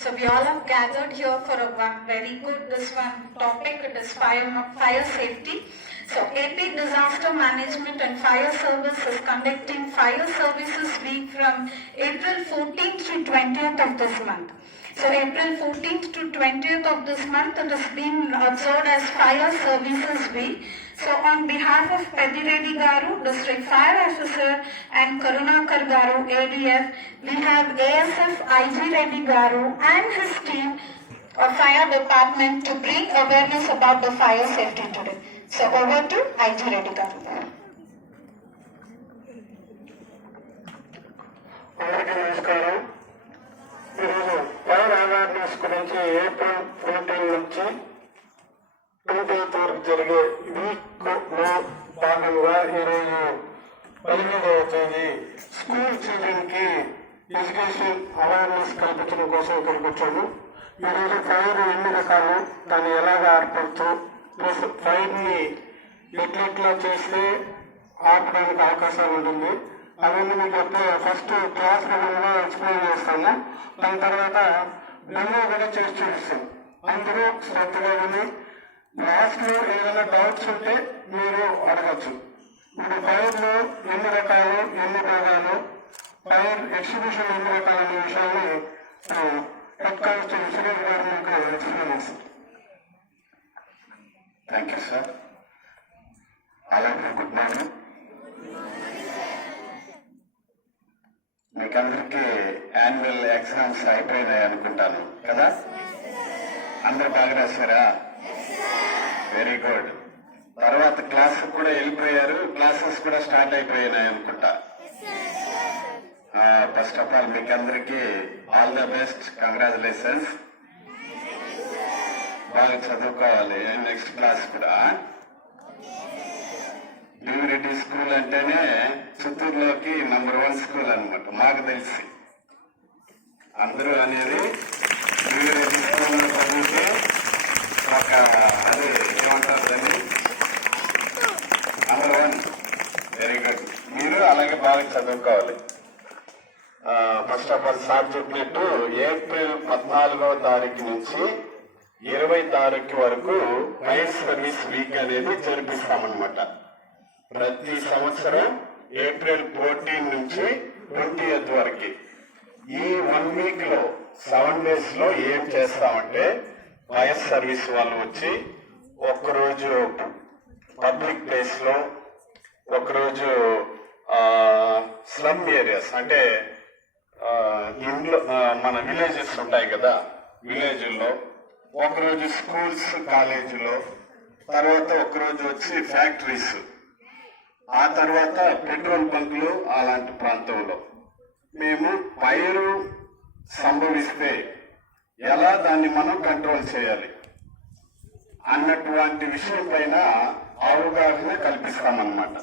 So we all have gathered here for one very good topic. It is fire safety. So AP Disaster Management and Fire Service is conducting Fire Services Week from April 14th to 20th of this month. So April 14th to 20th of this month, it has been observed as Fire Services Week. So on behalf of Pediredi Garu, District Fire Officer, and Karunakar Garu, ADF, we have ASF IG Reddy Garu and his team of Fire Department to bring awareness about the fire safety today. So over to IG Reddy Garu. Fire awareness గురించి April 14 నుంచి 28 వరకు జరిగే week లో భాగంగా ఈరోజు 15వ తేదీ school children కి ఎడ్యుకేషన్ అవేర్నెస్ కల్పించడం కోసం ఇక్కడికి వచ్చాము. ఈరోజు ఫైర్ ఎన్ని రకాలు, దాన్ని ఎలాగ ఆర్పచ్చు, ప్లస్ ఫైర్ ని ఎట్లా చేస్తే ఆపడానికి అవకాశాలు ఉంటుంది, అవన్నీ మీకు ఫస్ట్ క్లాస్ రూమ్లో ఎక్స్ప్లెయిన్ చేస్తాము. దాని తర్వాత డెమో కూడా చేసి చూపిస్తాం. అందరూ శ్రద్ధగా విని లాస్ట్ లో ఏదైనా డౌట్స్ ఉంటే మీరు అడగచ్చు. ఇప్పుడు ఫైర్లో ఎన్ని రకాలు, ఎన్ని భాగాలు, ఫైర్ ఎగ్జిబిషన్ ఎన్ని రకాలు అనే విషయాన్ని హెడ్ కానిస్టేబుల్ సురేష్ గారు మీకు ఎక్స్ప్లెయిన్ చేస్తారు. Thank you sir. అలాగే గుడ్ మార్నింగ్. మీకందరికీ యాన్యువల్ ఎగ్జామ్స్ అయిపోయినాయి అనుకుంటాను కదా. అందరు బాగా రాశారా? Very good. తర్వాత క్లాస్ కూడా వెళ్ళిపోయారు, క్లాసెస్ కూడా స్టార్ట్ అయిపోయినాయి అనుకుంటా. ఫస్ట్ ఆఫ్ ఆల్ మీకు అందరికీ ఆల్ ద బెస్ట్, కంగ్రాచులేషన్స్. బాగా చదువుకోవాలి. నెక్స్ట్ క్లాస్ కూడా న్యూరెడ్డి స్కూల్ అంటేనే చిత్తూరులోకి నంబర్ 1 స్కూల్ అనమాట. మాకు తెలిసి అందరూ అనేది న్యూరెడ్డి స్కూల్లో చదివితే ఒక అది ఏమంటారు దాన్ని నంబర్ 1. Very good. మీరు అలాగే బాగా చదువుకోవాలి. ఫస్ట్ ఆఫ్ ఆల్ సార్ చెప్పినట్టు ఏప్రిల్ 14వ తారీఖు నుంచి 20వ తారీఖు వరకు ఫైర్ సర్వీస్ వీక్ అనేది జరిపిస్తామన్నమాట. ప్రతి సంవత్సరం ఏప్రిల్ 14 నుంచి 20th వరకు ఈ 1 వీక్ లో 7 days లో ఏం చేస్తామంటే ఫైర్ సర్వీస్ వాళ్ళు వచ్చి ఒక్కరోజు పబ్లిక్ ప్లేస్ లో, ఒకరోజు స్లమ్ ఏరియాస్ అంటే ఇంట్లో మన విలేజెస్ ఉంటాయి కదా, విలేజ్లో ఒకరోజు స్కూల్స్, కాలేజీలో, తర్వాత ఒకరోజు వచ్చి ఫ్యాక్టరీస్, ఆ తర్వాత పెట్రోల్ బంకులు, అలాంటి ప్రాంతంలో మేము ఫైర్ సంభవిస్తే ఎలా దాన్ని మనం కంట్రోల్ చేయాలి అన్నటువంటి విషయం పైన అవగాహన కల్పిస్తామన్నమాట.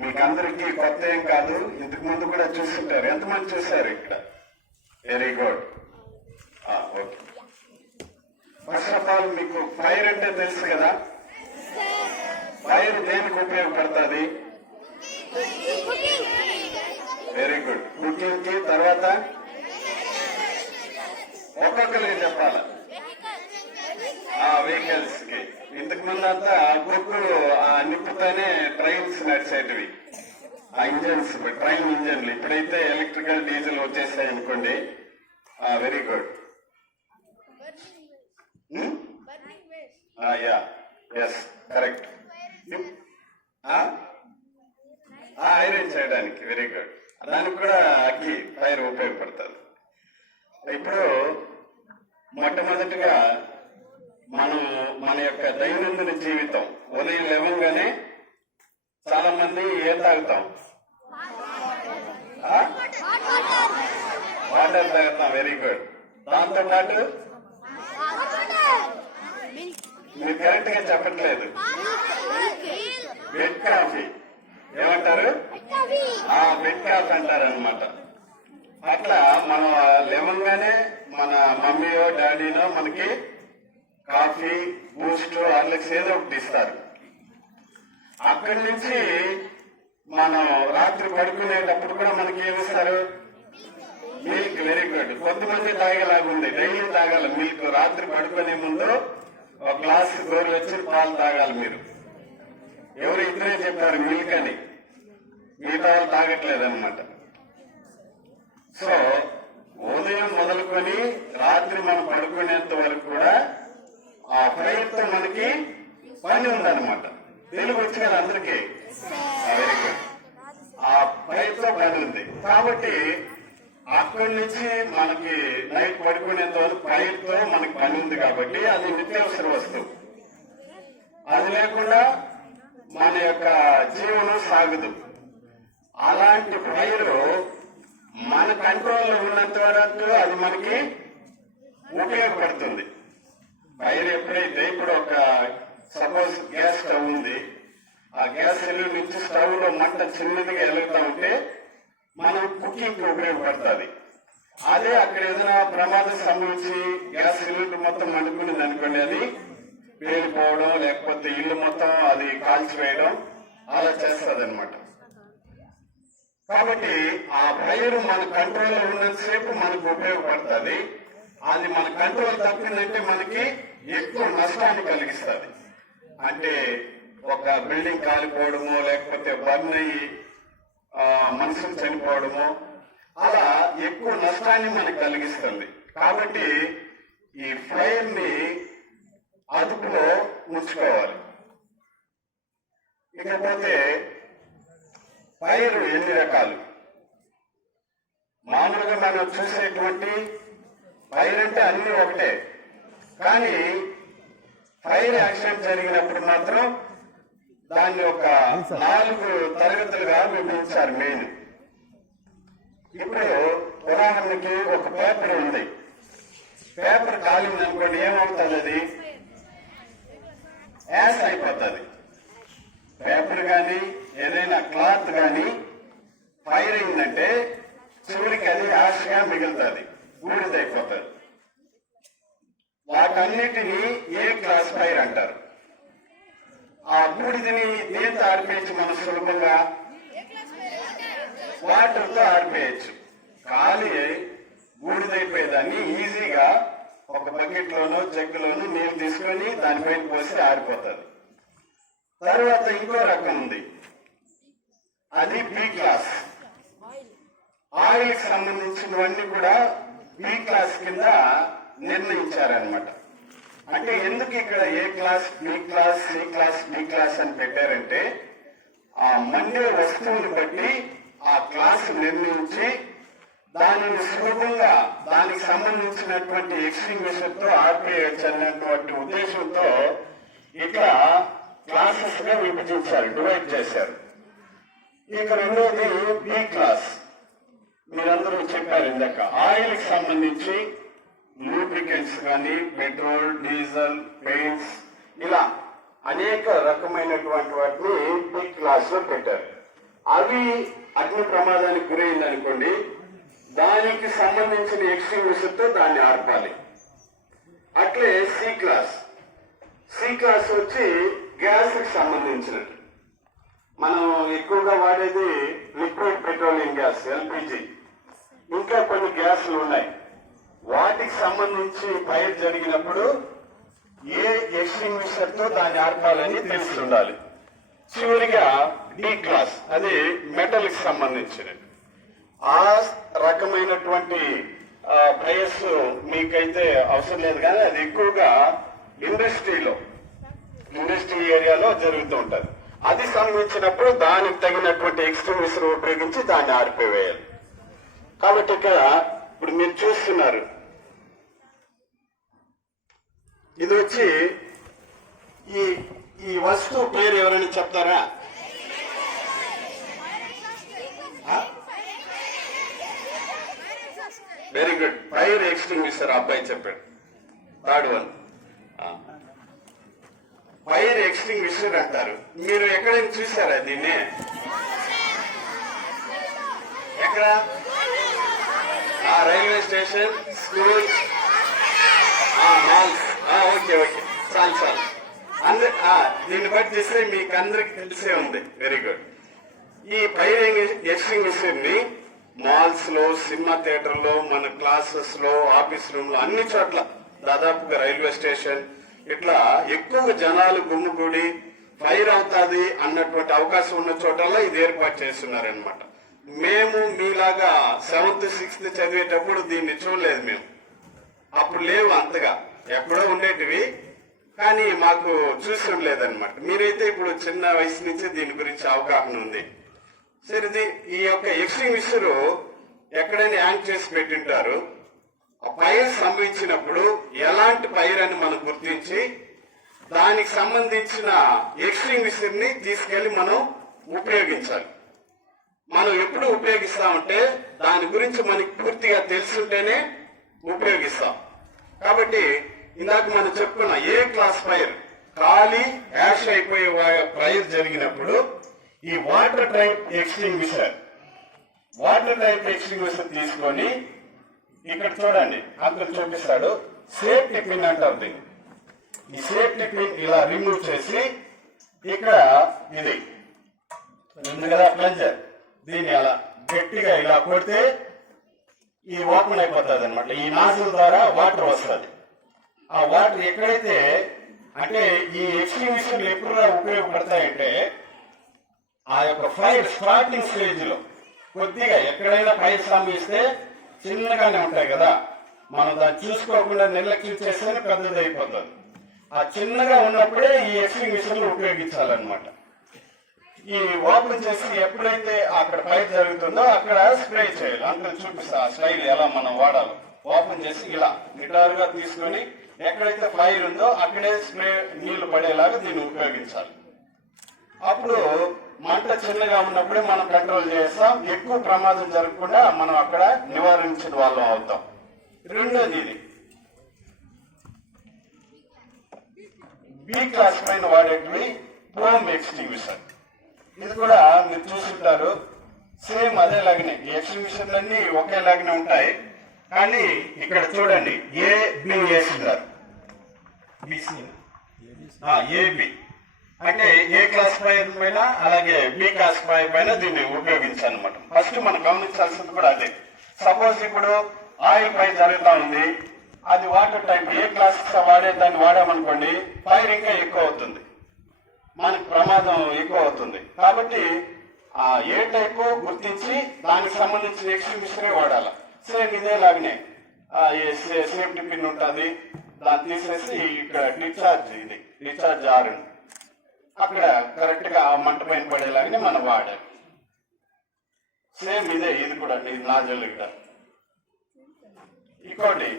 మీకందరికీ కొత్త ఏం కాదు, ఇంతకు ముందు కూడా చూస్తుంటారు. ఎంతమంది చూశారు ఇక్కడ? Very good. Okay. First of all మీకు ఫైర్ అంటే తెలుసు కదా. ఫైర్ దేనికి ఉపయోగపడుతుంది? Very good. కుకింగ్ కి, తర్వాత ఒక్కొక్కరికి చెప్పాల, వెహికల్స్ కి. ఇంతకు ముందు అంతా కుక్కులు నిప్పుతోనే ట్రైన్స్ నడిచేటివి, ఆ ఇంజన్స్, ట్రైన్ ఇంజన్లు. ఇప్పుడైతే ఎలక్ట్రికల్, డీజిల్ వచ్చేసాయి అనుకోండి. Very good. Yeah, yes, correct. Iron చేయడానికి. Very good. దానికి కూడా అగ్గి, ఫైర్ ఉపయోగపడుతుంది. ఇప్పుడు మొట్టమొదటిగా మనం మన యొక్క దైనందిన జీవితం ఉదయం లేవగానే చాలా మంది ఏం తాగుతాం? వాటర్ తాగుతాం. Very good. దాంతో పాటు మీరు కరెక్ట్ గా చెప్పట్లేదు, బెడ్ కాఫీ. ఏమంటారు? బెడ్ కాఫీ అంటారు అనమాట. అట్లా మనం లేవంగానే మన మమ్మీయో డాడీనో మనకి కాఫీ, బూస్ట్, హార్లిక్స్ ఏదో ఒకటి ఇస్తారు. అక్కడి నుంచి మనం రాత్రి పడుకునేటప్పుడు కూడా మనకి ఏమిస్తారు? Milk very good. కొంతమంది తాగేలాగా ఉంది, డైలీ తాగాలి మిల్క్. రాత్రి పడుకునే ముందు ఒక గ్లాస్ గోరువెచ్చని పాలు తాగాలి మీరు. ఎవరు ఇద్దరే చెప్పారు మిల్క్ అని, మిగతా వాళ్ళు తాగట్లేదు అనమాట. సో ఉదయం మొదలుకొని రాత్రి మనం పడుకునేంత వరకు కూడా ఆ ప్రయత్నం మనకి పని ఉందన్నమాట. తెలుగు వచ్చి కదా అందరికీ, వెరీ గుడ్. ఆ ప్రయత్నం పని ఉంది కాబట్టి అక్కడి నుంచి మనకి నైట్ పడుకునేంత వరకు ప్రయత్నం మనకి పని ఉంది కాబట్టి అది నిత్యావసర వస్తువు. అది లేకుండా మన యొక్క జీవనం సాగదు. అలాంటి ఫైర్ మన కంట్రోల్లో ఉన్నంత వరకు అది మనకి ఉపయోగపడుతుంది. ఫైర్ ఎప్పుడైతే ఇప్పుడు ఒక సపోజ్ గ్యాస్ స్టవ్ ఉంది, ఆ గ్యాస్ సిలిండర్ నుంచి స్టవ్ లో మంట చిన్నదిగా వెలుగుతా ఉంటే మనం కుకింగ్ కి ఉపయోగపడుతుంది. అదే అక్కడ ఏదైనా ప్రమాదం సంభవించి గ్యాస్ సిలిండర్ మొత్తం మండుకునేది అనుకోండి, అది పేలిపోవడం లేకపోతే ఇల్లు మొత్తం అది కాల్చివేయడం అలా చేస్తుంది అనమాట. కాబట్టి ఆ ఫైర్ మన కంట్రోల్లో ఉన్నంతసేపు మనకు ఉపయోగపడుతుంది. అది మన కంట్రోల్ తప్పిందంటే మనకి ఎక్కువ నష్టాన్ని కలిగిస్తుంది. అంటే ఒక బిల్డింగ్ కాలిపోవడమో లేకపోతే బర్న్ అయ్యి మనుషులు చనిపోవడమో అలా ఎక్కువ నష్టాన్ని మనకు కలిగిస్తుంది. కాబట్టి ఈ ఫైర్ ని అదుపులో ఉంచుకోవాలి. ఇకపోతే ఫైర్ ఎన్ని రకాలు? మామూలుగా మనం చూసేటువంటి ఫైర్ అంటే అన్ని ఒకటే, కానీ ఫైర్ యాక్సిడెంట్ జరిగినప్పుడు మాత్రం దాన్ని ఒక 4 తరగతులుగా విభజించారు మెయిన్. ఇప్పుడు ఉదాహరణకి ఒక పేపర్ ఉంది, పేపర్ కాలింది అనుకోండి, ఏమవుతుంది? అది యాష్ అయిపోతుంది. పేపర్ కానీ ఏదైనా క్లాత్ కానీ ఫైర్ అయిందంటే చివరికి అది యాష్ గా మిగులుతుంది, బూడిదైపోతుంది. వాటన్నిటినీ ఏ క్లాస్ ఫైర్ అంటారు. ఆ బూడిదని దేంతో ఆర్పేయచ్చు? మనం సులభంగా వాటర్ తో ఆర్పేయచ్చు. ఖాళీ బూడిదైపోయేదాన్ని ఈజీగా ఒక బకెట్ లోనో జగ్గులోనో నీళ్లు తీసుకొని దానిపైన పోసి ఆరిపోతుంది. తర్వాత ఇంకో రకం ఉంది, అది బి క్లాస్. ఆయిల్ కి సంబంధించినవన్నీ కూడా బి క్లాస్ కింద నిర్ణయించారనమాట. అంటే ఎందుకు ఇక్కడ A class, B class, C class, B class అని పెట్టారంటే ఆ మండే వస్తువుని బట్టి ఆ క్లాస్ నిర్ణయించి దానిని సులభంగా దానికి సంబంధించినటువంటి ఎక్స్టింగ్విషర్ తో ఆర్పేయచ్చు అన్నటువంటి ఉద్దేశంతో ఇట్లా క్లాసెస్ గా విభజించారు, డివైడ్ చేశారు. ఇక రెండోది బి క్లాస్. మీరందరూ చెప్పారు ఇందాక, ఆయిల్ కి సంబంధించి లూబ్రికెంట్స్ కానీ పెట్రోల్, డీజిల్, పెయింట్స్ ఇలా అనేక రకమైనటువంటి వాటిని బి క్లాస్ లో పెట్టారు. అవి అగ్ని ప్రమాదానికి గురైంది అనుకోండి, దానికి సంబంధించిన ఎక్స్టింగ్విషర్ తో దాన్ని ఆర్పాలి. అట్లే సి క్లాస్. సి క్లాస్ వచ్చి గ్యాస్ కి సంబంధించినట్టు. మనం ఎక్కువగా వాడేది లిక్విడ్ పెట్రోలియం గ్యాస్, ఎల్పిజి. ఇంకా కొన్ని గ్యాసులు ఉన్నాయి, వాటికి సంబంధించి ఫైర్ జరిగినప్పుడు ఏ ఎక్స్టింగ్విషర్ తో దాన్ని ఆర్పాలని తెలిసి ఉండాలి. చివరిగా డి క్లాస్, అది మెటల్ కి సంబంధించినది. ఆ రకమైనటువంటి ఫైర్స్ మీకైతే అవసరం లేదు, కానీ అది ఎక్కువగా ఇండస్ట్రీ ఏరియాలో జరుగుతూ ఉంటది. అది సంబంధించినప్పుడు దానికి తగినటువంటి ఎక్స్టింగ్విషర్ ఉపయోగించి దాన్ని ఆర్పివేయాలి. కాబట్టి ఇక్కడ ఇప్పుడు మీరు చూస్తున్నారు, ఇది వచ్చి ఈ వస్తువు పేరు ఎవరైనా చెప్తారా? Very good, fire extinguisher. అబ్బాయి చెప్పాడు. థర్డ్ వన్ ఫైర్ ఎక్స్టింగ్విషర్ అంటారు. మీరు ఎక్కడైనా చూసారా దీన్ని? ఎక్కడ? Railway station, school, malls. Okay okay, చాలు. దీన్ని బట్టి చూస్తే మీకు అందరికి తెలిసే ఉంది. Very good. ఈ ఫైర్ ఎక్స్టింగ్విషర్ ని మాల్స్ లో, సినిమా థియేటర్లో, మన క్లాసెస్ లో, ఆఫీస్ రూమ్ లో, అన్ని చోట్ల దాదాపుగా రైల్వే స్టేషన్ ఇట్లా ఎక్కువ జనాలు గుమ్ముగూడి ఫైర్ అవుతాది అన్నటువంటి అవకాశం ఉన్న చోటల్లో ఇది ఏర్పాటు చేస్తున్నారనమాట. మేము మీలాగా 7th 6th చదివేటప్పుడు దీన్ని చూడలేదు. మేము అప్పుడు లేవు, అంతగా ఎక్కడో ఉండేటివి, కానీ మాకు చూసి ఉండలేదన్నమాట. మీరైతే ఇప్పుడు చిన్న వయసు నుంచి దీని గురించి అవగాహన ఉంది. సరే, ఈ యొక్క ఎక్స్ట్రీమిస్టర్ ఎక్కడైనా యాంక్ చేసి పెట్టింటారు. ఆ ఫైర్ సంభవించినప్పుడు ఎలాంటి ఫైర్ అని మనం గుర్తించి దానికి సంబంధించిన ఎక్స్ట్రీమిస్టర్ ని తీసుకెళ్లి మనం ఉపయోగించాలి. మనం ఎప్పుడు ఉపయోగిస్తామంటే దాని గురించి మనకి పూర్తిగా తెలుసుంటేనే ఉపయోగిస్తాం. కాబట్టి ఇందాక మనం చెప్పుకున్న ఏ క్లాస్ ఫైర్, ఖాళీ యాష్ అయిపోయే ఫైర్ జరిగినప్పుడు ఈ వాటర్ టైప్ ఎక్స్టింగ్విషర్ తీసుకొని ఇక్కడ చూడండి, అక్కడ చూపిస్తాడు సేఫ్టీ పిన్ అంటారు దీన్ని. ఈ సేఫ్టీ పిన్ ఇలా రిమూవ్ చేసి ఇక్కడ ఇది ఉంది కదా ప్లంజర్, దీన్ని అలా గట్టిగా ఇలా కొడితే ఈ ఓపెన్ అయిపోతుంది అనమాట. ఈ నాజిల్ ద్వారా వాటర్ వస్తుంది. ఆ వాటర్ ఎక్కడైతే, అంటే ఈ ఎక్స్టింగ్విషర్లు ఎప్పుడు ఉపయోగపడతాయంటే ఆ యొక్క ఫైర్ స్టార్టింగ్ స్టేజ్ లో కొద్దిగా ఎక్కడైనా ఫైర్ సంభవిస్తే చిన్నగానే ఉంటాయి కదా, మనం దాన్ని చూసుకోకుండా నిర్లక్ష్యం చేస్తేనే పెద్దది అయిపోతుంది. ఆ చిన్నగా ఉన్నప్పుడే ఈ ఎక్స్టింగ్విషర్లు ఉపయోగించాలన్నమాట. ఈ ఓపెన్ చేసి ఎప్పుడైతే అక్కడ ఫైర్ జరుగుతుందో అక్కడ స్ప్రే చేయాలి. అంటే చూపిస్తా ఆ స్టైల్ ఎలా మనం వాడాలో. ఓపెన్ చేసి ఇలా నిటారుగా తీసుకొని ఎక్కడైతే ఫైర్ ఉందో అక్కడే స్ప్రే నీళ్లు పడేలాగా దీన్ని ఉపయోగించాలి. అప్పుడు మంట చిన్నగా ఉన్నప్పుడే మనం కంట్రోల్ చేస్తాం. ఎక్కువ ప్రమాదం జరగకుండా మనం అక్కడ నివారించిన వాళ్ళం అవుతాం. రెండోది ఇది బి క్లాస్ పైన వాడేటివి హోమ్ ఎక్స్టింగ్విషర్. ఇది కూడా మీరు చూసుంటారు, సేమ్ అదేలాగానే. ఈ ఎక్స్టింగ్విషర్లన్నీ ఒకేలాగానే ఉంటాయి, కానీ ఇక్కడ చూడండి ఏబి వేసినారు. ఏబి అంటే ఏ క్లాస్ ఫైర్ పైన అలాగే బి క్లాస్ ఫైర్ పైన దీన్ని ఉపయోగించాలన్నమాట. ఫస్ట్ మనం గమనించాల్సింది కూడా అదే. సపోజ్ ఇప్పుడు ఆయిల్ ఫైర్ జరుగుతా ఉంది, అది వాటర్ టైప్ ఏ క్లాస్ దాన్ని వాడామనుకోండి, ఫైర్ ఇంకా ఎక్కువ అవుతుంది, మనకు ప్రమాదం ఎక్కువ అవుతుంది. కాబట్టి ఆ ఏ టైప్ గుర్తించి దానికి సంబంధించిన ఎక్స్టింగ్విషరే వాడాలి. సేమ్ ఇదేలాగానే సేఫ్టీ పిన్ ఉంటుంది, దాన్ని తీసేసి ఇక్కడ డిశ్చార్జ్ ఆర్ అక్కడ కరెక్ట్ గా ఆ మంట పైన పడేలాగానే మనం వాడాలి. సేమ్ ఇది కూడా నాజల్ ఇక్కడ. ఇంకోటి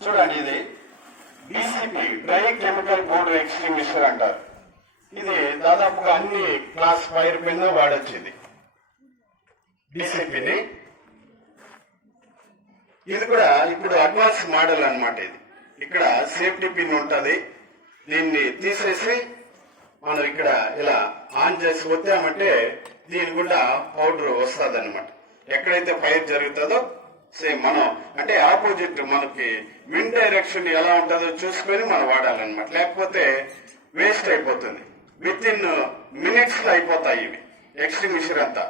చూడండి, ఇది DCP dry chemical powder extinguisher అంటారు. ఇది దాదాపుగా అన్ని క్లాస్ ఫైర్ పైన వాడచ్చు. ఇది డిసిపిని, ఇది కూడా ఇప్పుడు అడ్వాన్స్ మోడల్ అన్నమాట. ఇది ఇక్కడ సేఫ్టీ పిన్ ఉంటది, దీన్ని తీసేసి మనం ఇక్కడ ఇలా ఆన్ చేసి వచ్చామంటే దీని గుండా పౌడర్ వస్తుంది అనమాట. ఎక్కడైతే ఫైర్ జరుగుతుందో సేమ్ మనం అంటే ఆపోజిట్ మనకి విండ్ డైరెక్షన్ ఎలా ఉంటుందో చూసుకొని మనం వాడాలన్నమాట. లేకపోతే వేస్ట్ అయిపోతుంది, విత్ ఇన్ మినిట్స్ లో అయిపోతాయి ఇవి ఎక్స్టింగ్విషర్ అంతా.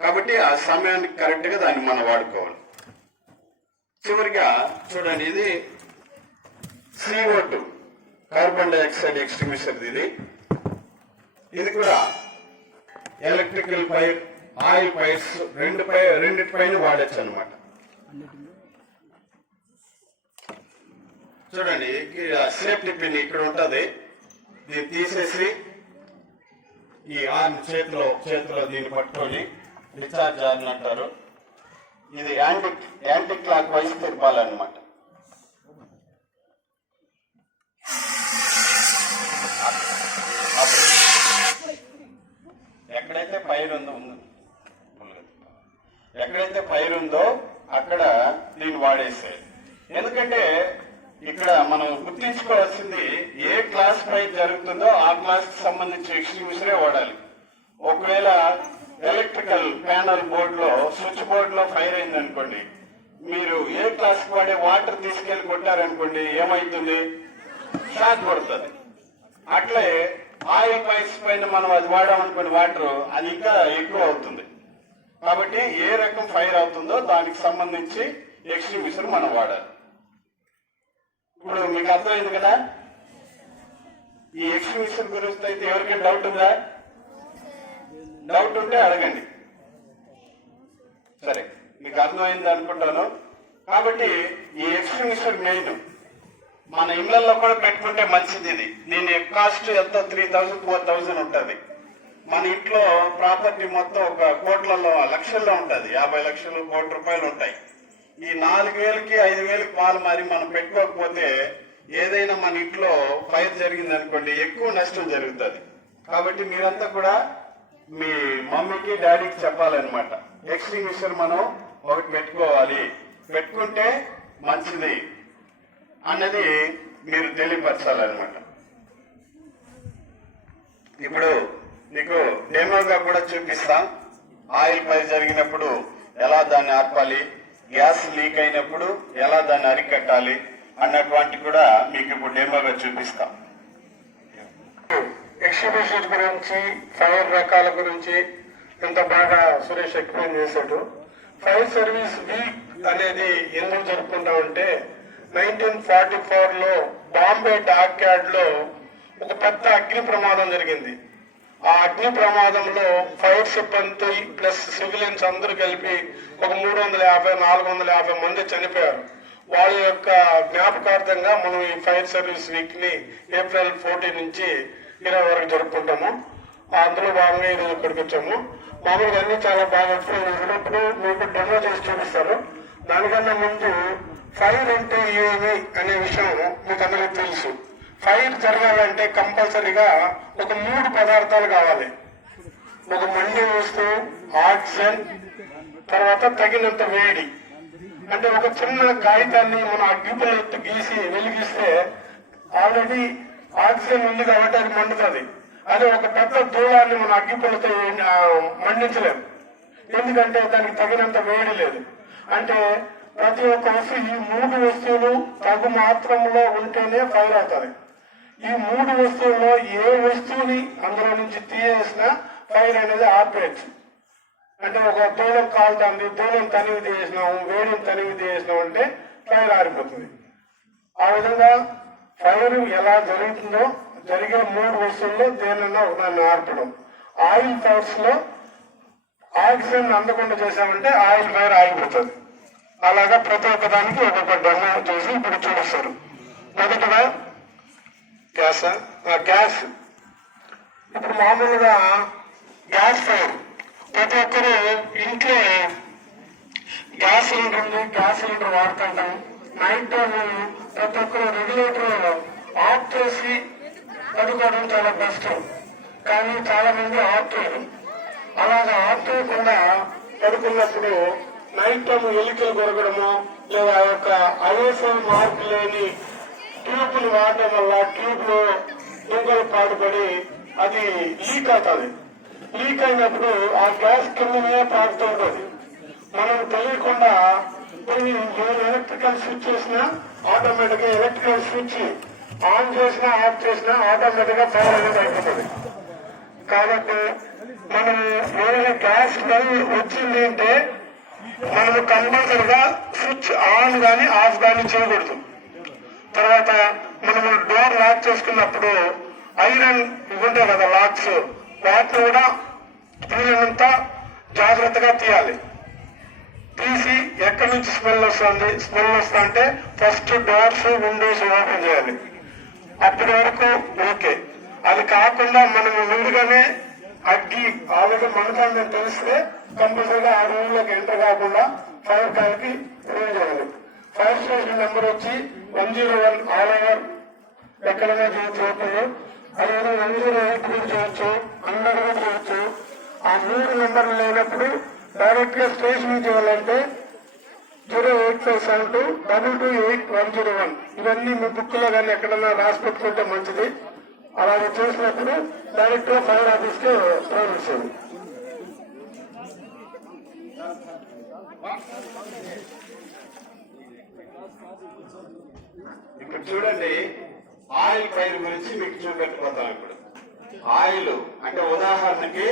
కాబట్టి ఆ సమయానికి కరెక్ట్ గా దాన్ని మనం వాడుకోవాలి. చివరిగా చూడండి, ఇది CO2 కార్బన్ డైఆక్సైడ్ ఎక్స్టింగ్విషర్. ఇది కూడా ఎలక్ట్రికల్ ఫైర్, ఆయిల్ ఫైర్స్ రెండిటిపైన వాడచ్చు అనమాట. చూడండి, సేఫ్టీ పిన్ ఇక్కడ ఉంటది, దీన్ని తీసేసి ఈ ఆర్మ్ చేతిలో దీన్ని పట్టుకొని డిశ్చార్జ్ ఆర్మ్ అంటారు. ఇది యాంటీ క్లాక్ వైజ్ తిప్పాలన్నమాట. ఎక్కడైతే ఫైర్ ఉందో అక్కడ దీన్ని వాడేసేది. ఎందుకంటే ఇక్కడ మనం గుర్తించుకోవాల్సింది ఏ క్లాస్ ఫైర్ జరుగుతుందో ఆ క్లాస్ కి సంబంధించి ఎక్స్టింగ్విషరే వాడాలి. ఒకవేళ ఎలక్ట్రికల్ ప్యానల్ బోర్డులో స్విచ్ బోర్డులో ఫైర్ అయింది అనుకోండి, మీరు ఏ క్లాస్ కి వాడే వాటర్ తీసుకెళ్లి కొట్టారనుకోండి, ఏమైతుంది? షాక్ పడుతుంది. అట్లే ఆయిల్ పైప్స్ పైన మనం అది వాడామనుకున్న వాటర్ అది ఇంకా ఎక్కువ అవుతుంది. కాబట్టి ఏ రకం ఫైర్ అవుతుందో దానికి సంబంధించి ఎక్స్టింగ్విషర్ మనం వాడాలి. ఇప్పుడు మీకు అర్థమైంది కదా. ఈ ఎక్స్టింగ్విషర్ గురించి అయితే ఎవరికైనా డౌట్ ఉందా? డౌట్ ఉంటే అడగండి. సరే, మీకు అర్థమైంది అనుకుంటాను. కాబట్టి ఈ ఎక్స్టింగ్విషర్ మెయిన్ మన ఇళ్లలో కూడా పెట్టుకుంటే మంచిది. ఇది దీని కాస్ట్ ఎంత 3000 4000 ఉంటుంది. మన ఇంట్లో ప్రాపర్టీ మొత్తం ఒక కోట్లలో లక్షల్లో ఉంటుంది. 50 లక్షలు కోటి రూపాయలు ఉంటాయి. ఈ 4000కి 5000కి పాలు మారి మనం పెట్టుకోకపోతే ఏదైనా మన ఇంట్లో ఫైర్ జరిగింది అనుకోండి, ఎక్కువ నష్టం జరుగుతుంది. కాబట్టి మీరంతా కూడా మీ మమ్మీకి డాడీకి చెప్పాలన్నమాట, ఎక్స్టింగ్విషర్ మనం ఒకటి పెట్టుకోవాలి, పెట్టుకుంటే మంచిది అన్నది మీరు తెలియపరచాలన్నమాట. ఇప్పుడు మీకు డెమోగా కూడా చూపిస్తాం. ఆయిల్ ఫైర్ జరిగినప్పుడు ఎలా దాన్ని ఆర్పాలి, గ్యాస్ లీక్ అయినప్పుడు ఎలా దాన్ని అరికట్టాలి అన్నటువంటి కూడా మీకు ఇప్పుడు డెమోగా చూపిస్తాం. ఎక్స్టింగ్విషర్ గురించి, ఫైర్ రకాల గురించి ఎంత బాగా సురేష్ ఎక్స్ప్లెయిన్ చేశాడు. ఫైర్ సర్వీస్ వీక్ అనేది ఎందుకు జరుపుకుంటామంటే 1944 లో బాంబే డాక్ యార్డ్ లో ఒక పెద్ద అగ్ని ప్రమాదం జరిగింది. ఆ అగ్ని ప్రమాదంలో ఫైర్ సిబ్బంది ప్లస్ సివిలియన్స్ అందరూ కలిపి ఒక 350-450 మంది చనిపోయారు. వాళ్ళ యొక్క జ్ఞాపకార్థంగా మనం ఈ ఫైర్ సర్వీస్ వీక్ ని ఏప్రిల్ 14 నుంచి 20 వరకు జరుపుకుంటాము. అందులో భాగంగా ఈరోజు ఇక్కడికి వచ్చాము. మామూలుగా అన్ని చాలా బాగా ఎక్స్ప్లెయిన్ చేసినప్పుడు మీకు డెమో చేసి చూపిస్తారు. దానికన్నా ముందు ఫైర్ అంటే ఏమి అనే విషయం మీకు అందరికీ తెలుసు. ఫైర్ జరగాలంటే కంపల్సరీగా ఒక 3 పదార్థాలు కావాలి. ఒక మండే వస్తువు, ఆక్సిజన్, తర్వాత తగినంత వేడి. అంటే ఒక చిన్న కాగితాన్ని మనం అగ్గిపుల్లతో గీసి వెలిగిస్తే ఆల్రెడీ ఆక్సిజన్ ఉంది కాబట్టి అది మండుతుంది. అదే ఒక పెద్ద దూలాన్ని మనం అగ్గిపుల్లతో మండించలేము, ఎందుకంటే దానికి తగినంత వేడి లేదు. అంటే ప్రతి ఒక్క వస్తువు, ఈ 3 వస్తువులు తగు మాత్రంలో ఉంటేనే ఫైర్ అవుతుంది. ఈ 3 వస్తువుల్లో ఏ వస్తువుని అందులో నుంచి తీసేసినా ఫైర్ అనేది ఆపేయచ్చు. అంటే ఒక దూలం కాలుతుంది, దూలం తనివి తీసేసినాము, వేడిని తనివి తీసేసినాం అంటే ఫైర్ ఆరిపోతుంది. ఆ విధంగా ఫైర్ ఎలా జరుగుతుందో జరిగే 3 వస్తువుల్లో దేనన్నా ఒకదాన్ని ఆర్పడం. ఆయిల్ ఫైర్స్ లో ఆక్సిజన్ అందకుండా చేసామంటే ఆయిల్ ఫైర్ ఆగిపోతుంది. అలాగా ప్రతి ఒక్క దానికి ఒక్కొక్క డెమో చేసి ఇప్పుడు చూపిస్తారు. మొదటగా గ్యాస్. ఇప్పుడు మామూలుగా గ్యాస్ ఫైర్ ప్రతి ఒక్కరు ఇంట్లో గ్యాస్ సిలిండర్ ఉంది, గ్యాస్ సిలిండర్ వాడుతుంటాం. నైట్ టైం ప్రతి ఒక్కరు రెగ్యులేటర్ ఆఫ్ చేసి పడుకోవడం చాలా బెస్ట్. కానీ చాలా మంది ఆఫ్ చేయరు. అలాగా ఆఫ్ చేయకుండా పడుకున్నప్పుడు నైట్ టైం ఎలుకలు కొరగడము, లేదా ఆ యొక్క ఐఎస్ఐ మార్క్ లేని ట్యూబ్లు వాడడం వల్ల ట్యూబ్లు దుంగలు పాటుపడి అది లీక్ అవుతుంది. లీక్ అయినప్పుడు ఆ గ్యాస్ కిందనే పాకుతూ ఉంటుంది. మనం తెలియకుండా ఎలక్ట్రికల్ స్విచ్ చేసినా ఆటోమేటిక్ గా ఎలక్ట్రికల్ స్విచ్ ఆన్ చేసినా ఆఫ్ చేసినా ఆటోమేటిక్ గా ఫైర్ అనేది అయిపోతుంది. కాబట్టి మనం ఏదైనా గ్యాస్ స్మెల్ వచ్చింది అంటే మనం కంపల్సరిగా స్విచ్ ఆన్ గానీ ఆఫ్ గానీ చేయకూడదు. తర్వాత మనము డోర్ లాక్ చేసుకున్నప్పుడు ఐరన్ ఉంటాయి కదా లాక్స్, వాటిని కూడా తీరినంత జాగ్రత్తగా తీయాలి. తీసి ఎక్కడి నుంచి స్మెల్ వస్తా అంటే ఫస్ట్ డోర్స్ విండోస్ ఓపెన్ చేయాలి. అప్పటి వరకు ఓకే. అది కాకుండా మనము ముందుగానే అగ్గి ఆల్రెడీ మనకాలని తెలిస్తే కంపల్సరీగా ఆ రూమ్ లోకి ఎంటర్ కాకుండా ఫైర్ కాల్కి ఫోన్ చేయాలి. ఫైర్ స్టేషన్ నెంబర్ వచ్చి 101 ఆల్ ఓవర్ ఎక్కడైనా చేయొచ్చు. అదేవిధంగా 108 కూడా చేయొచ్చు, 100 కూడా చేయొచ్చు. ఆ 3 నెంబర్లు లేనప్పుడు డైరెక్ట్ గా స్టేషన్ చేయాలంటే 08572228101. ఇవన్నీ మీ బుక్ లో కానీ ఎక్కడన్నా రాసి పెట్టుకుంటే మంచిది. అలాగే చేసినప్పుడు డైరెక్ట్ గా ఫైర్ ఆఫీస్ కి ప్రవేశించాలి. ఇప్పుడు చూడండి, ఆయిల్ ఫైర్ గురించి మీకు చూపెట్టుకోతాం. ఇప్పుడు ఆయిల్ అంటే ఉదాహరణకి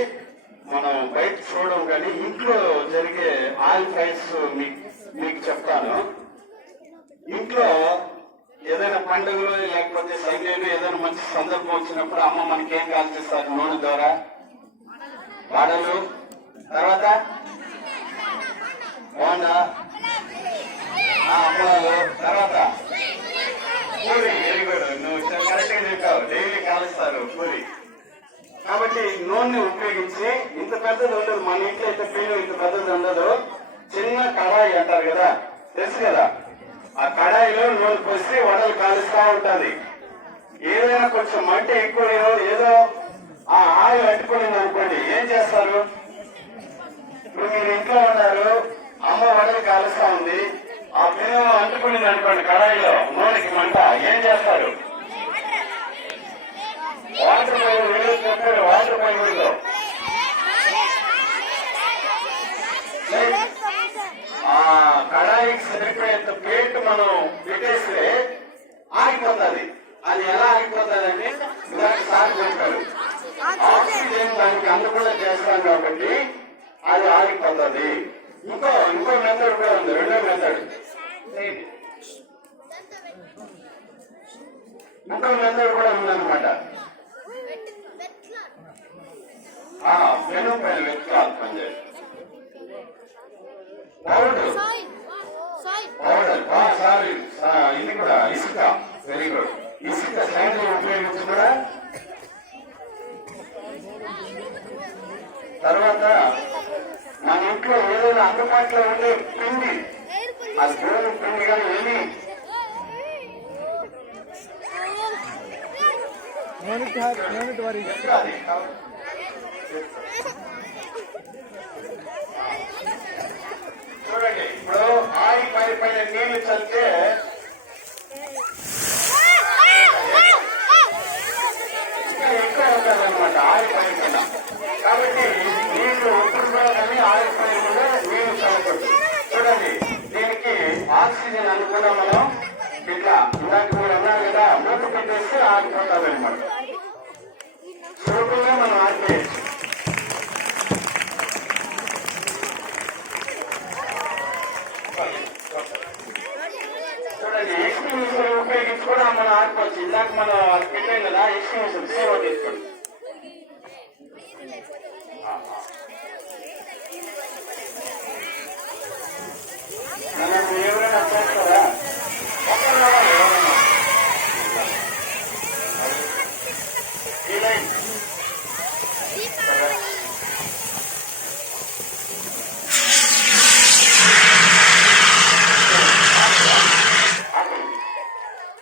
మనం బయట చూడడం కానీ ఇంట్లో జరిగే ఆయిల్ ఫ్రైస్ మీకు చెప్తాను. ఇంట్లో ఏదైనా పండుగలు లేకపోతే సంగీతం ఏదైనా మంచి సందర్భం వచ్చినప్పుడు అమ్మ మనకి ఏం కాల్చిస్తారు? నూనె ద్వారా వాడలు, తర్వాత బోండా, అప్పలాలు, తర్వాత పూరి. వెరీ గుడ్, నువ్వు కరెక్ట్ గా చెప్పావు. డైలీ కాలుస్తారు పూరి. కాబట్టి నూనె ఉపయోగించి ఇంత పెద్దది ఉండదు, మన ఇంట్లో అయితే పీను ఇంత పెద్దది ఉండదు. చిన్న కడాయి అంటారు కదా, తెలుసు కదా, ఆ కడాయిలో నూనె పోసి వడలు కాలుస్తూ ఉంటది. ఏదైనా కొంచెం మంట ఎక్కువ ఏదో ఆ ఆయిల్ అంటుకునింది అనుకోండి, ఏం చేస్తారు? ఇప్పుడు మీరు ఇంట్లో ఉన్నారు, అమ్మ వడలు కాలుస్తా ఉంది, ఆ పిల్లలు అంటుకునింది అనుకోండి కడాయిలో నూనెకి మంట, ఏం చేస్తారు? వాటర్ పైన నీళ్ళు చెప్పారు, వాటర్ పైన ఆ కడాయికి సరిపోయేంత ప్లేట్ మనం పెట్టేస్తే ఆగిపోతుంది. అది ఎలా ఆగిపోతుంది అని దానికి సార్ చెప్పారు. ఆక్సిజన్ దానికి అందకుండా చేస్తాం కాబట్టి అది ఆగిపోతుంది. ఇంకో మెథడ్ కూడా ఉంది, రెండో మెథడ్. ఇంకో మెథడ్ కూడా ఉందన్నమాట. పెను పైన వెతుకాలి పనిచేయాలి. పౌడర్ సారీ, ఇది కూడా ఇసుక. Very good. ఇసుక సైన్యం ఉపయోగించి కూడా. తర్వాత మన ఇంట్లో ఏదైనా అందుబాటులో ఉండే పిండి, అది గోధుమ పిండి కానీ ఏమి చూడండి. ఇప్పుడు ఆయి పైన నీళ్లు చల్లితే ఎక్కువ ఉంటుంది అనమాట ఆయి పైన. కాబట్టి నీళ్లు ఒప్పుడు కానీ ఆయి పైన నీళ్లు చల్లకూడదు. చూడండి, దీనికి ఆక్సిజన్ అనుకున్నా మనం ఇట్లా ఇందాక మీరు అన్నారు కదా, మూత పెట్టేస్తే ఆగిపోతుంది అనమాట. సులభంగా మనం ఆగిపోయచ్చు. చూడండి, ఎక్స్ట్రీమిషన్ ఉపయోగించి కూడా మనం ఆడుకోవచ్చు. ఇందాక మనం అది పెట్టాం కదా, ఎక్స్ట్రీమిషన్ సేవ తీసుకోండి. మనం ఎవరైనా చేస్తారా? ఒక్కరు రావాలి, ఎవరైనా ఈ లైన్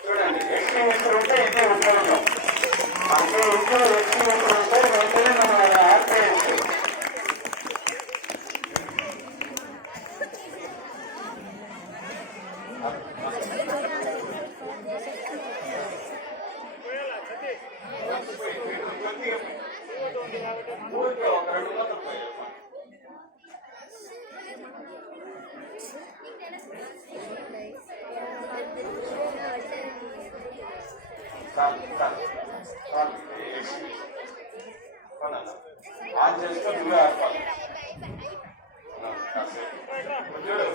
చూడండి. ఎక్స్ట్రీమిషన్ ఉంటే ఇదే ఉపయోగం. అంటే ఇంట్లో ఎక్స్ట్రీమిషన్ ఉంటే వెంటనే మనం అది ఆర్పేయచ్చు. ఊరికే ఒక 2 వందలు పోయాయి. ఆన్ చేస్తే నువ్వే ఆడుకోవాలి.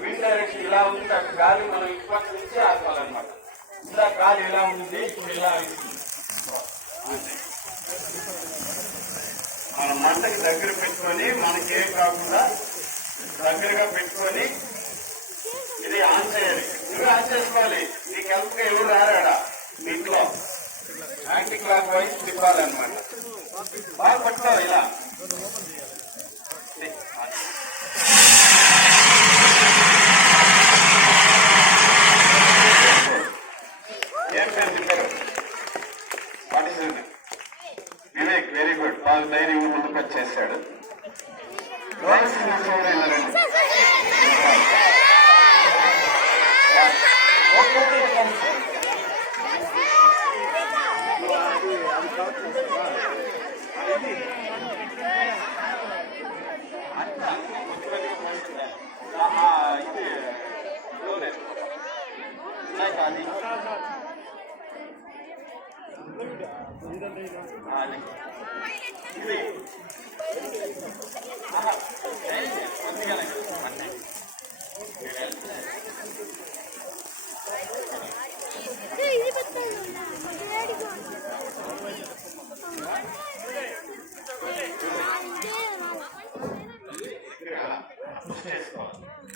విండ్ డైరెక్షన్ ఇలా ఉంది, అక్కడ గాలి మనం ఇప్పటి నుంచి ఆడుకోవాలన్నమాట. ఇలా గాలి ఎలా ఉంది, ఇప్పుడు ఇలా అవుతుంది. మన మంటకి దగ్గర పెట్టుకొని, మనకే కాకుండా దగ్గరగా పెట్టుకొని ఇది ఆన్ చేయాలి. నువ్వు ఆన్ చేసుకోవాలి. నీకు హెల్ప్ గా ఎవరు రారాడా ఇంట్లో. యాంటీ క్లాక్ వైజ్ తిప్పాలన్నమాట. బాగా పట్టుకోవాలి ఇలా. ఏం పేరు తిప్పారు? Vivek, very good. బాగా ధైర్యంగా ముందుకు వచ్చేసాడు. అది ఇది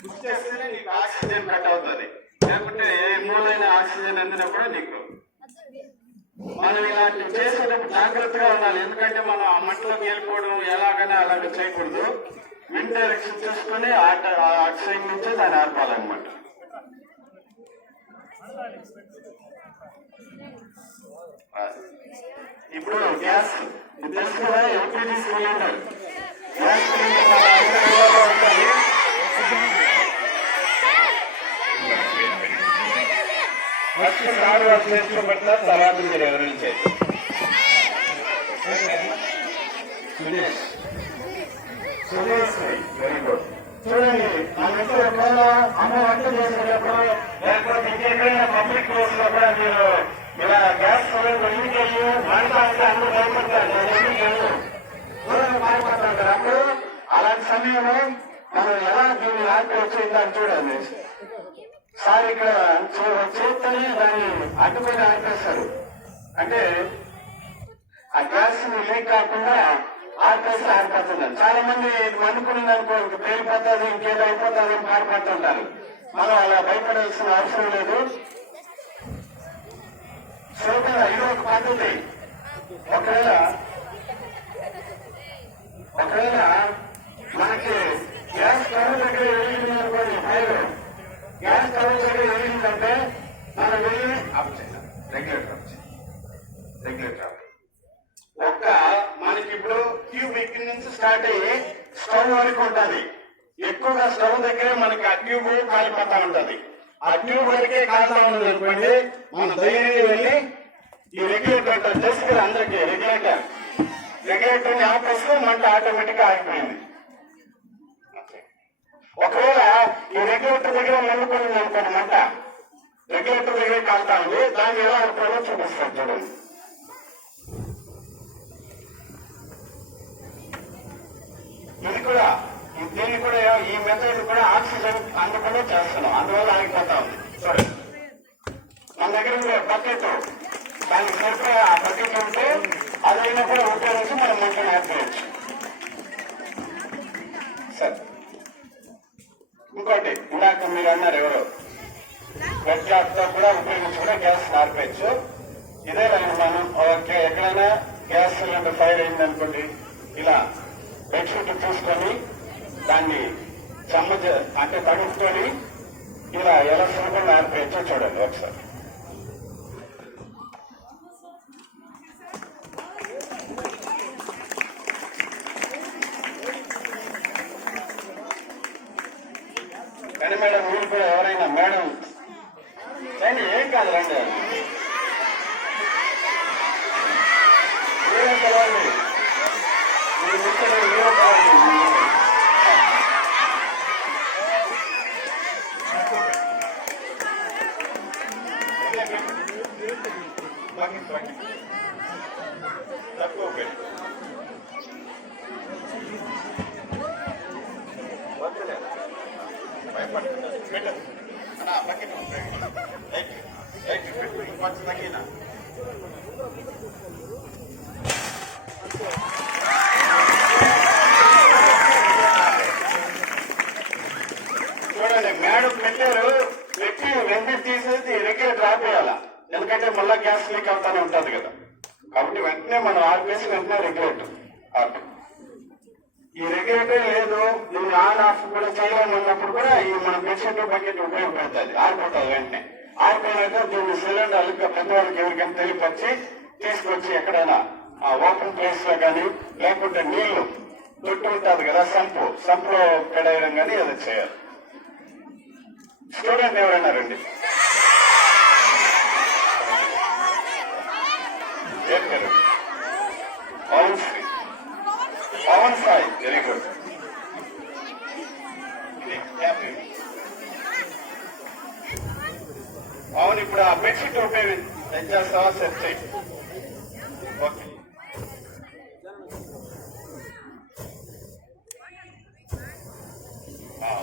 పుష్ చేస్తేనే నీకు ఆక్సిజన్ కట్ అవుతుంది, లేకుంటే ఏ మూలైన ఆక్సిజన్ అందినప్పుడు నీకు. మనం ఇలాంటివి చేసేటప్పుడు జాగ్రత్తగా ఉండాలి, ఎందుకంటే మనం ఆ మంటలోకి వెళ్ళిపోవడం ఎలాగైనా అలాగే చేయకూడదు. విండ్ డైరెక్షన్ చూసుకుని అటు సైడ్ నుంచే దాన్ని ఆర్పాలన్నమాట. ఇప్పుడు గ్యాస్ ఇది తెలుసు కదా, ఎల్పిజి సిలిండర్. గ్యాస్ సిలిండర్ మన అందరిలో ఉంటుంది. ఫస్ట్ సార్ వాళ్ళు చేసుకోబడతారు, తర్వాత మీరు ఎవరైనా చేస్తారు. Very good. చూడండి, మన ఇంట్లో ఎప్పుడైనా అమ్మ వంట చేసేటప్పుడు లేకపోతే ఇంకెక్కడైనా పబ్లిక్ ప్లేస్ లో కూడా మీరు ఇలా గ్యాస్ సిలిండర్ ఎందుకు వెళ్ళి మంట అంటే అందరూ భయపడతారు, నేను ఎందుకు వెళ్ళు దూరంగా మారిపోతారు. అప్పుడు అలాంటి సమయంలో మనం ఎలా దీన్ని ఆపి వచ్చిందని చూడండి. సార్ ఇక్కడ చేస్తేనే దాన్ని అడ్డుకొని ఆపేస్తారు, అంటే ఆ గ్యాస్ లీక్ కాకుండా ఆర్పేసి ఆరిపోతున్నారు. చాలా మంది అనుకున్నది అనుకో పేలిపోతుంది, ఇంకేదో అయిపోతుంది అని పారిపోతుంటారు. మనం అలా భయపడాల్సిన అవసరం లేదు. సోదర ఇది ఒక పద్ధతి. ఒకవేళ మనకి గ్యాస్ స్టవ్ దగ్గర వెలిగింది అనుకోండి, ఫైర్ గ్యాస్ స్టవ్ దగ్గర వెలిగిందంటే మనం వెళ్ళి రెగ్యులేటర్ ఒక్క మనకి ఇప్పుడు ట్యూబ్ ఇక్కడి నుంచి స్టార్ట్ అయ్యి స్టవ్ వరకు ఉంటుంది. ఎక్కువగా స్టవ్ దగ్గరే మనకి ఆ ట్యూబ్ కాలిపోతా ఉంటది. ఆ ట్యూబ్ వరకే కాలుతా ఉన్నది అనుకోండి, మనం ధైర్యంగా వెళ్ళి ఈ రెగ్యులేటర్ తెలుసు అందరికి రెగ్యులేటర్ ని ఆపేస్తే మంట ఆటోమేటిక్ గా ఆగిపోయింది. ఒకవేళ ఈ రెగ్యులేటర్ దగ్గర మండుకుని అనుకోండి, మంట రెగ్యులేటర్ దగ్గరే కాలుతా ఉంది, దాన్ని ఎలా ఆడుకోవాలో చూపిస్తాను చూడండి. దీన్ని కూడా ఈ మెథడ్ కూడా ఆక్సిజన్ అందకుండా చేస్తున్నాం, అందువల్ల ఆగిపోతా ఉంది. చూడండి, మన దగ్గర ఉండే బకెట్, దానికి సరిపోయే ఆ బకెట్ ఉంటే అదైనా కూడా ఉపయోగించి మనం మంటను ఆపేయచ్చు. సరే, ఇంకోటి ఇందాక మీరు అన్నారు ఎవరో రెడ్ క్లాత్ తో కూడా ఉపయోగించి కూడా గ్యాస్ ఆర్పేయచ్చు. ఇదే మనం ఎక్కడైనా గ్యాస్ సిలిండర్ ఫైర్ అయిందనుకోండి, ఇలా బెడ్షీట్ చూసుకొని దాన్ని చెమ్మచ అంటే తడుపుకొని ఇలా ఎలా సులభంగా ఆర్పేయచ్చో చూడండి ఒకసారి. కానీ మేడం మీరు కూడా ఎవరైనా మేడం కానీ ఏం కాదు రండి, మీరే కలవండి, మీ ముఖ్యంగా మీరే కావాలి. తక్కువ తగ్గినా చూడండి, మేడం పెట్టారు, పెట్టి వెంటనే తీసేది రెగ్యులేటర్ ఆపేయాల, ఎందుకంటే మళ్ళా గ్యాస్ లీక్ అవుతానే ఉంటుంది కదా. కాబట్టి వెంటనే మనం ఆర్పేసి వెంటనే రెగ్యులేటర్ ఆపి. ఈ రెగ్యులేటర్ లేదు, దీన్ని ఆన్ ఆఫ్ కూడా చేయాలన్నప్పుడు కూడా ఈ మన బెడ్షీట్ బకెట్ ఉపయోగపడుతుంది, ఆరిపోతుంది. వెంటనే ఆరిపోయినాక దీన్ని సిలిండర్ పెద్దవాళ్ళకి ఎవరికైనా తెలిపచ్చి తీసుకొచ్చి ఎక్కడైనా ఓపెన్ ప్లేస్ లో కానీ లేకుంటే నీళ్లు తొట్టు ఉంటుంది కదా, సంపులో పెడేయడం కానీ అది చేయాలి. స్టూడెంట్ ఎవరైనా రండి. ఏం పేరు? Pavan Sai, very good. అవును, ఇప్పుడు ఆ బెడ్షీట్ ఉపయోగించేస్తావా? సెట్ చేయి. ఓకే.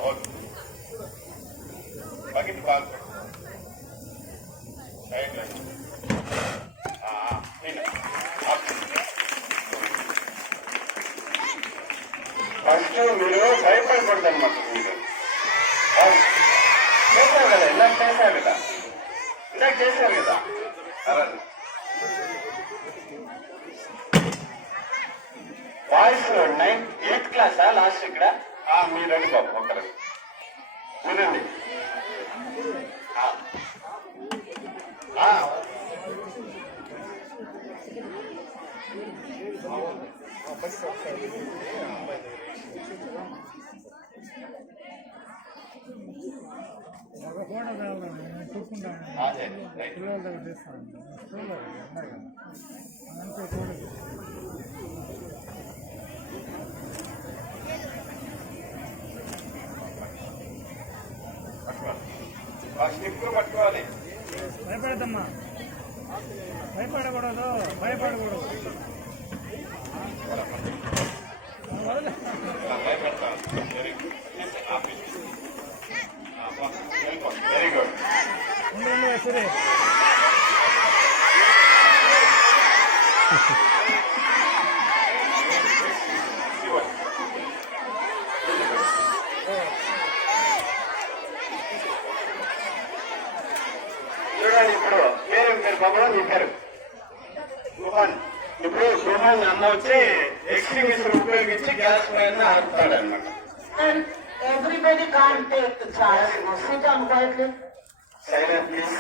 ఓకే. బకెట్ బాగా పెట్టు. Right right. ఫస్ట్ మీరు భయపడకూడదు అనమాట. మీరు చేశారు కదా, ఇందాక చేశారు కదా అలాగే బాయ్స్ 8th క్లాసా లాస్ట్ ఇక్కడ? మీరు రండి బాబు, ఒక్కరు వినండి. అదే పిల్లల దగ్గర చేస్తాను స్కూల్లో ఉన్నాయి కదా అంతే చూడదు. స్టిక్కు పట్టుకోవాలి. భయపడద్దమ్మా, భయపడకూడదు, భయపడకూడదు. Very good. ఉండండి సరే. చూడండి, ఇప్పుడు పేరు బొమ్మలో చెప్పారు సుహాన్. ఇప్పుడు సుహాన్ అన్న వచ్చి ఎక్స్టింగ్విషర్ ఉపయోగించి గ్యాస్ పైన ఆడుతాడు అనమాట. Everybody can't take the charge. Sit down quietly. Silent please.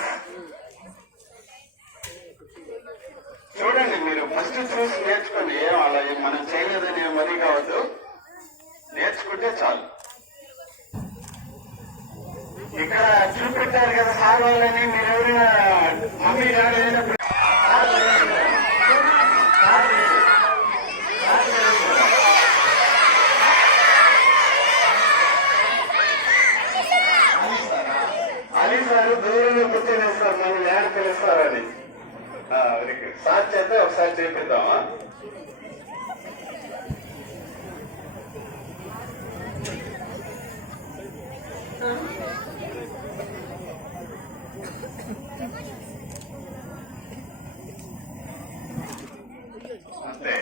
చూడండి, మీరు ఫస్ట్ చూసి నేర్చుకోండి. ఏం అలా మనం చేయలేదని మరీ కావద్దు, నేర్చుకుంటే చాలు. ఇక్కడ చూపెట్టారు కదా సార్ వాళ్ళని, మీరు ఎవరైనా మమ్మీ డాడీ అయినప్పుడు అలీ సార్ దూరంలో కూర్చొనేస్తారు, మనం యాడ్ తెలుస్తారని. Very good. సార్ చేస్తే ఒకసారి చేపిద్దామా? అంతే.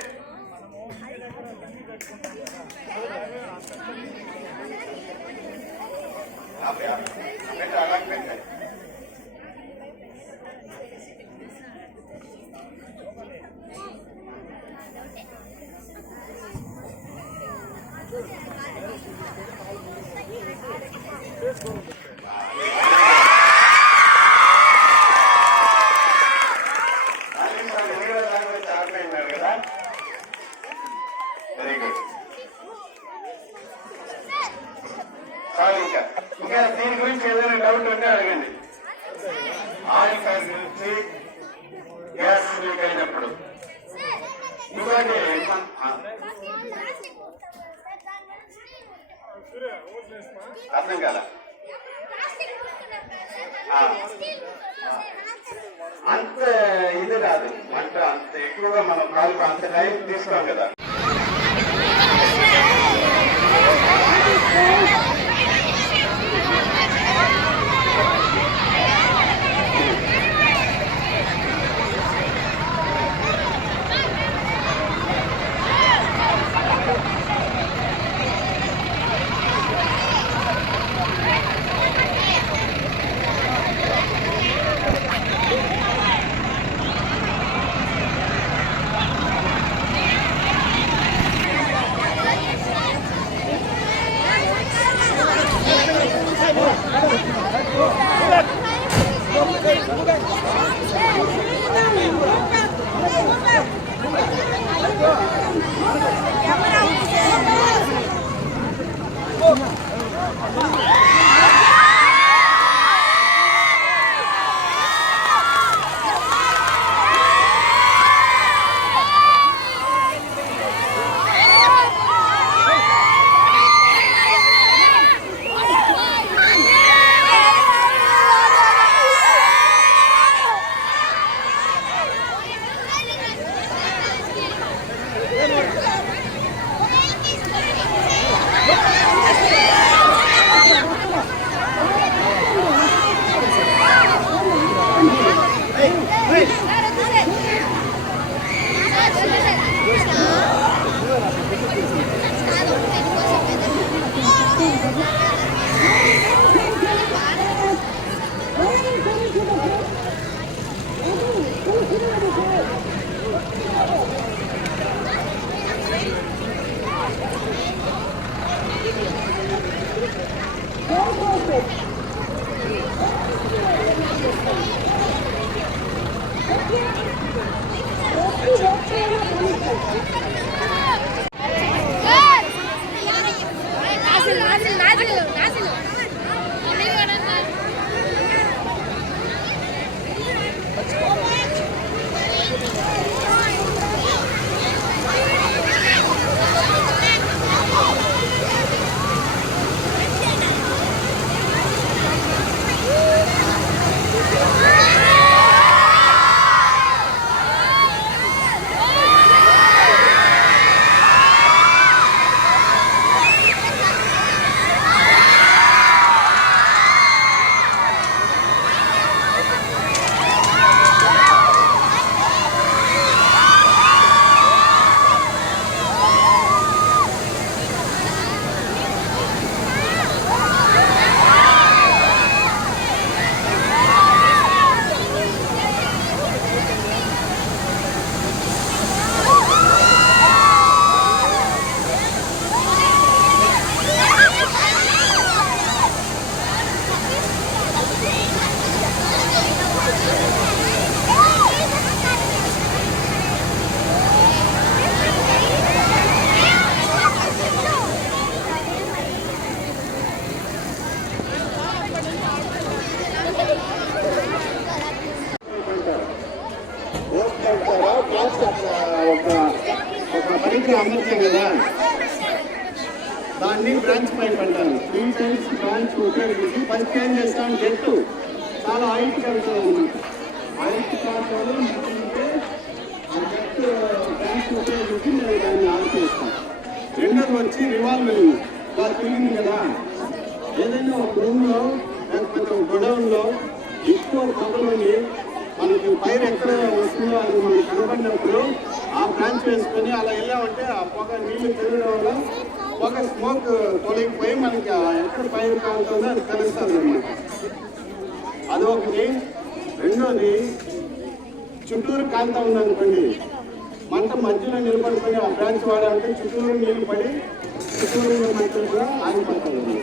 పెట్టు, అలా పెట్టు. Very good. చాలు. ఇంకా దీని గురించి ఏదైనా డౌట్ ఉంటే అడగండి. ఆయిల్ ఫ్యాన్ గురించి, గ్యాస్ లీక్ అయినప్పుడు. ఇంకోటి అర్థం కదా, అంత ఇది కాదు అంటే అంత ఎక్కువగా మనం కాలు అంత టైం తీసుకోం కదా. ఒక పనికి అమర్చాం కదా, దాన్ని బ్రాంచ్ పైప్ అంటారు. 3 times బ్రాంచ్ ఉపయోగించి ఫస్ట్ ఏం చేస్తాం, జట్టు చాలా హైట్ కలుగుతుంది. హైట్ కాకుండా జట్టు బ్రాంచ్ ఉపయోగించి మేము దాన్ని ఆలోచిస్తాం. రెండోది వచ్చి రివాల్వింగ్, ఇలా తిరిగింది కదా, ఏదైనా ఒక రూమ్లో లేకపోతే ఒక గొడవల్లో ఎక్కువ పొగలుండి మనకి ఫైర్ ఎక్కడ వస్తుందో అది మనకి కనబడినప్పుడు ఆ బ్రాంచ్ వేసుకొని అలా వెళ్ళామంటే ఆ పొగ నీళ్లు తిరగడం వల్ల పొగ స్మోక్ తొలగిపోయి మనకి ఎక్కడ ఫైర్ కాలుతుందో అది తెలుస్తుంది అన్నమాట. అది ఒకటి. రెండోది, చుట్టూరు కాలుతా ఉందనుకోండి, మంట మధ్యలో నిలబడిపోయి ఆ బ్రాంచ్ వాడాలంటే చుట్టూరు నీళ్ళు పడి చుట్టూరు మంటలు కూడా ఆగిపోతుంది.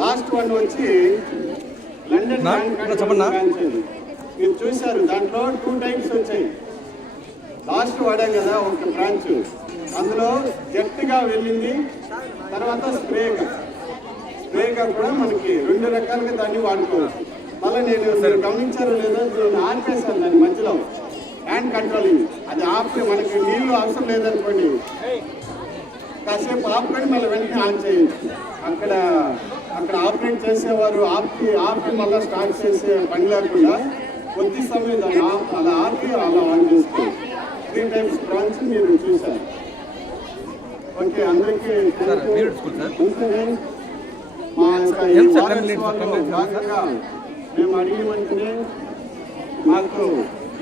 లాస్ట్ వన్ వచ్చి లండన్ బ్రాంచ్ అది మీరు చూశారు, దాంట్లో 2 times వచ్చాయి. లాస్ట్ వాడాం కదా ఒక బ్రాంచ్, అందులో జట్టుగా వెళ్ళింది. తర్వాత స్ప్రేగా కూడా మనకి 2 రకాలుగా దాన్ని వాడుకోవచ్చు. మళ్ళీ మీరు గమనించారో లేదో, నేను ఆర్పేశాను దాని మధ్యలో హ్యాండ్ కంట్రోలింగ్. అది ఆపి మనకి నీళ్లు అవసరం లేదనుకోండి, కాసేపు ఆపుకొని మళ్ళీ వెంటనే ఆన్ చేయొచ్చు. అక్కడ ఆపరేట్ చేసేవారు ఆపి మళ్ళీ స్టార్ట్ చేసే పని లేకుండా కొద్ది సమయం దాన్ని అలా ఆపి అలా ఆన్ చేసుకోవచ్చు. 3 times బ్రాంచ్ మీరు చూశారు. ఓకే, అందరికీ మా యొక్క భాగంగా మేము అడిగిన వెంటనే మాకు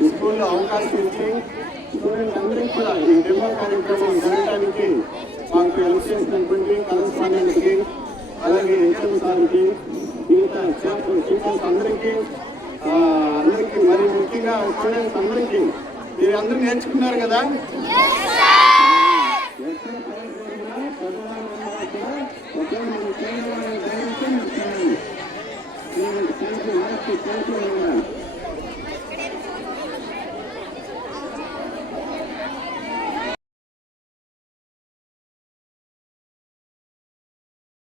స్కూల్లో అవకాశం ఇచ్చి స్టూడెంట్స్ అందరికీ కూడా ఈ డెమో కార్యక్రమం జరగడానికి మాకు హెల్ప్ చేసినటువంటి కరస్పాండెంట్కి, అలాగే హెచ్ఎం సార్కి, మిగతా టీచర్స్ అందరికీ మరి ముఖ్యంగా స్టూడెంట్స్ అందరికీ, మీరు అందరూ నేర్చుకున్నారు కదా.